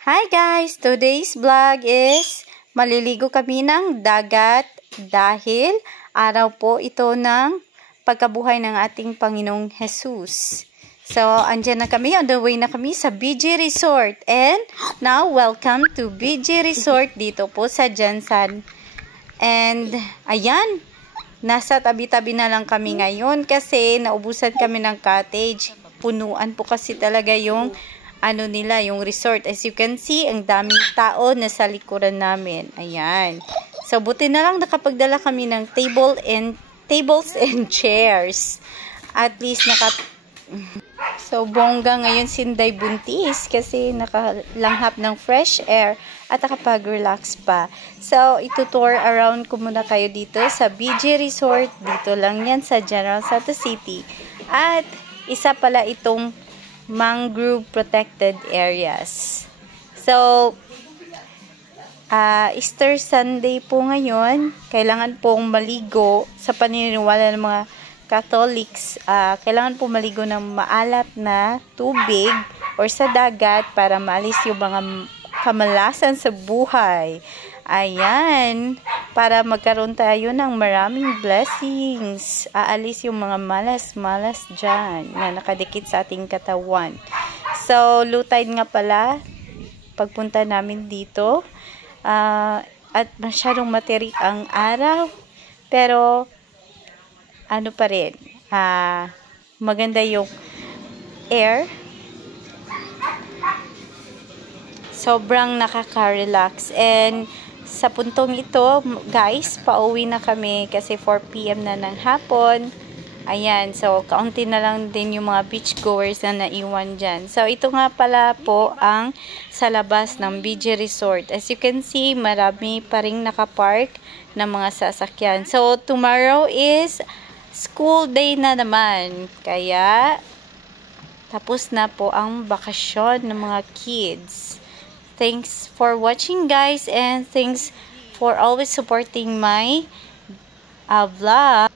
Hi guys! Today's vlog is maliligo kami ng dagat dahil araw po ito ng pagkabuhay ng ating Panginoong Jesus. So, andyan na kami, on the way na kami sa BG Resort. And now, welcome to BG Resort dito po sa Jansan. And ayan, nasa tabi-tabi na lang kami ngayon kasi naubusan kami ng cottage. Punuan po kasi talaga yung nila, yung resort. As you can see, ang daming tao na sa likuran namin. Ayan. So, buti na lang nakapagdala kami ng tables and chairs. At least So, bongga ngayon sinday buntis kasi nakalanghap ng fresh air at nakapag-relax pa. So, itutour around ko muna kayo dito sa BG Resort. Dito lang yan sa General Santos City. At isa pala itong mangrove protected areas. So, Easter Sunday po ngayon. Kailangan pong maligo sa paniniwala ng mga Catholics. Kailangan po maligo ng maalat na tubig or sa dagat para maalis yung mga kamalasan sa buhay. Ayan, para magkaroon tayo ng maraming blessings. Aalis yung mga malas-malas dyan na nakadikit sa ating katawan. So, low tide nga pala pagpunta namin dito. At masyadong materik ang araw. Pero, ano pa rin, maganda yung air. Sobrang nakaka-relax. And sa puntong ito, guys, pauwi na kami kasi 4 PM na ng hapon. Ayan, so kaunti na lang din yung mga beachgoers na naiwan dyan. So ito nga pala po ang sa labas ng BG Resort. As you can see, marami pa rin nakapark ng mga sasakyan. So tomorrow is school day na naman. Kaya tapos na po ang bakasyon ng mga kids. Thanks for watching, guys, and thanks for always supporting my vlog.